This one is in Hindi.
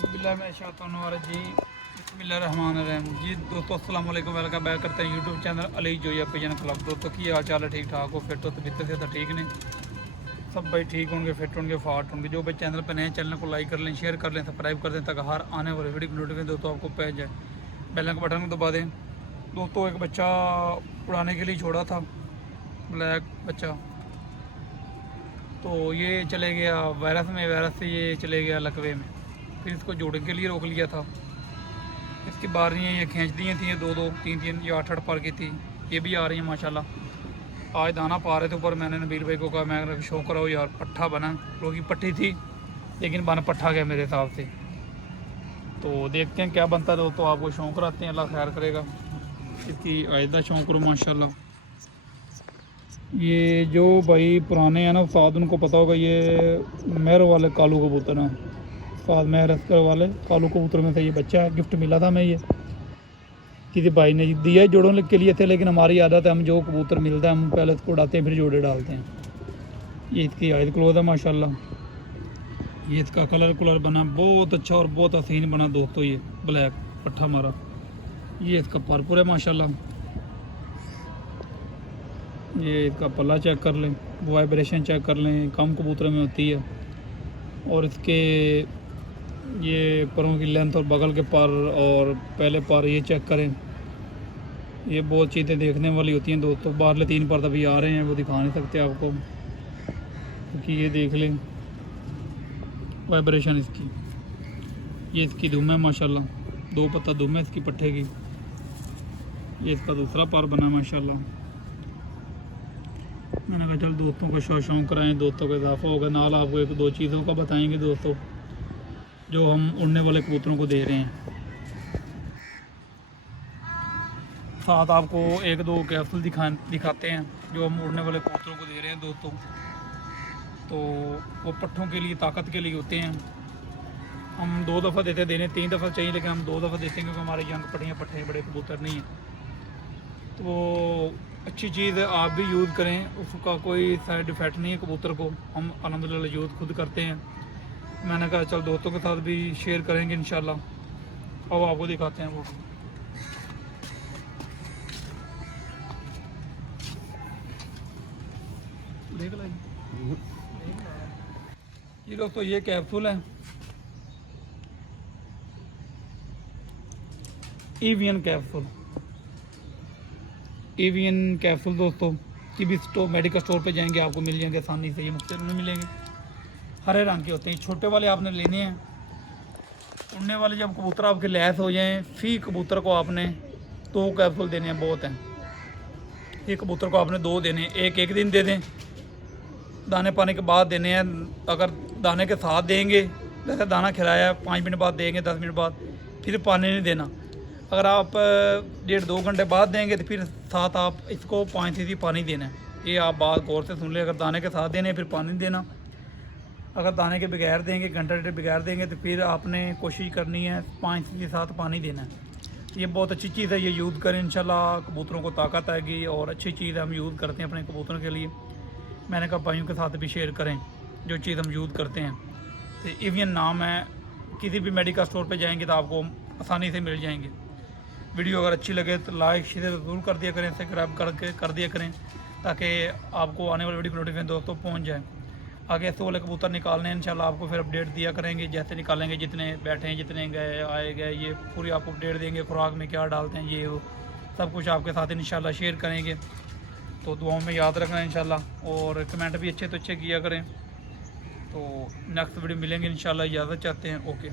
जी बिस्मिल्लाहिर्रहमानिर्रहीम जी दोस्तों अस्सलाम वालेकुम, वेलकम बैक करते हैं YouTube channel Ali Zoya pigeon club. दोस्तों की हाल चाल है? ठीक ठाक हो, फिट हो, तबीयत से तो ठीक नहीं? सब भाई ठीक होंगे, फिट होंगे, फाट होंगे। जो भाई चैनल पर नए चैनल को लाइक कर लें, शेयर कर लें, सब्सक्राइब कर दें ताकि हर आने वाले वीडियो की नोटिफिकेशन दोस्तों आपको पहुँच जाए। बेल के बटन को दबा दें। दोस्तों एक बच्चा उड़ाने के लिए छोड़ा था, ब्लैक बच्चा, तो ये चले गया वायरस में, वायरस से ये चले गया लकवे में। फिर इसको जोड़ने के लिए रोक लिया था। इसकी बारियाँ ये खींच दी थी, दो दो तीन तीन या 8 पर की थी। ये भी आ रही हैं माशाल्लाह। आज दाना पा रहे थे ऊपर। मैंने नबील भाई को कहा, मैं शो कराओ यार, पट्ठा बना। क्योंकि पट्टी थी लेकिन बन पट्ठा गया मेरे हिसाब से। तो देखते हैं क्या बनता है दोस्तों, आपको शौक़ कराते हैं, अल्लाह खैर करेगा। इसकी आयदा शौक़ करो माशाल्लाह। ये जो भाई पुराने हैं ना उस्ताद, उनको पता होगा, ये मेहर वाले कालू कबूतर हैं। उस्ताद मेहर अस्कर वाले कालू कबूतर में से ये बच्चा गिफ्ट मिला था। मैं ये किसी भाई ने दिया, जोड़ों के लिए थे, लेकिन हमारी आदत है, हम जो कबूतर मिलता है हम पहले इसको उड़ाते हैं, फिर जोड़े डालते हैं। ये इसकी आयत क्लोज है माशाल्लाह। ये इसका कलर बना बहुत अच्छा और बहुत हसीन बना दोस्तों। ये ब्लैक पट्ठा मारा, ये इसका परपुर है माशाल्लाह। ये इसका पल्ला चेक कर लें, वाइब्रेशन चेक कर लें, कम कबूतर में होती है। और इसके ये परों की लेंथ और बगल के पर और पहले पर ये चेक करें। ये बहुत चीज़ें देखने वाली होती हैं दोस्तों। बाहरले 3 पर तभी आ रहे हैं, वो दिखा नहीं सकते आपको, क्योंकि ये देख लें वाइब्रेशन इसकी। ये इसकी धूम है माशाल्लाह, 2 पत्ता धूम है इसकी पट्ठे की। ये इसका दूसरा पर बना माशाल्लाह। मैंने कहा चल दोस्तों को शौक़ कराएं, दोस्तों का इजाफा होगा। नाल आपको 1-2 चीज़ों का बताएंगे दोस्तों, जो हम उड़ने वाले कबूतरों को दे रहे हैं। साथ आपको 1-2 कैप्सूल दिखाते हैं जो हम उड़ने वाले कबूतरों को दे रहे हैं दोस्तों। तो वो पट्ठों के लिए, ताकत के लिए होते हैं। हम 2 दफ़ा देते, देने 3 दफ़ा चाहिए, लेकिन हम 2 दफ़ा देते हैं क्योंकि हमारे यंग पट्टियाँ पट्ठे बड़े कबूतर नहीं हैं। तो अच्छी चीज़ है, आप भी यूज़ करें, उसका कोई साइड इफ़ेक्ट नहीं है कबूतर को। हम अल्हम्दुलिल्लाह यूज़ खुद करते हैं। मैंने कहा चल दोस्तों के साथ भी शेयर करेंगे इंशाल्लाह। अब आपको दिखाते हैं वो। देख लो ये दोस्तों, ये कैप्सूल है एवियन कैप्सूल। एवियन कैप्सूल दोस्तों की भी मेडिकल स्टोर पे जाएंगे आपको मिल जाएंगे आसानी से। ये मुख्तलिफ में मिलेंगे, हरे रंग के होते हैं। छोटे वाले आपने लेने हैं। उड़ने वाले जब कबूतर आपके लैस हो जाएं, फी कबूतर को आपने 2 कैप्सूल देने हैं, बहुत हैं। एक कबूतर को आपने 2 देने हैं, एक दिन दे दें, दाने पानी के बाद देने हैं। अगर दाने के साथ देंगे, जैसे दाना खिलाया 5 मिनट बाद देंगे, 10 मिनट बाद, फिर पानी नहीं देना। अगर आप 1.5-2 घंटे बाद देंगे तो फिर साथ आप इसको 5 सीसी पानी देना है। ये आप बात गौर से सुन लें। अगर दाने के साथ देने फिर पानी देना, अगर दाने के बगैर देंगे, घंटा डेढ़ बगैर देंगे, तो फिर आपने कोशिश करनी है 5 सीसी के साथ पानी देना है। ये बहुत अच्छी चीज़ है, ये यूज़ करें इंशाल्लाह, कबूतरों को ताकत आएगी और अच्छी चीज़ हम यूज़ करते हैं अपने कबूतरों के लिए। मैंने कहा भाइयों के साथ भी शेयर करें जो चीज़ हम यूज़ करते हैं। तो एवियन नाम है, किसी भी मेडिकल स्टोर पे जाएंगे तो आपको आसानी से मिल जाएंगे। वीडियो अगर अच्छी लगे तो लाइक शेयर ज़रूर कर दिया करें, सब्सक्राइब करके कर दिया करें, ताकि आपको आने वाली वीडियो की नोटिफिकेशन दोस्तों पहुँच जाए। आगे ऐसे वाले कबूतर निकालने हैं इंशाल्लाह, आपको फिर अपडेट दिया करेंगे। जैसे निकालेंगे, जितने बैठे हैं, जितने गए आए गए, ये पूरी आपको अपडेट देंगे। खुराक में क्या डालते हैं, ये वो सब कुछ आपके साथ इंशाल्लाह शेयर करेंगे। तो दुआओं में याद रखना इंशाल्लाह, और कमेंट भी अच्छे तो अच्छे किया करें। तो नेक्स्ट वीडियो मिलेंगे इंशाल्लाह, इजाज़त चाहते हैं। ओके।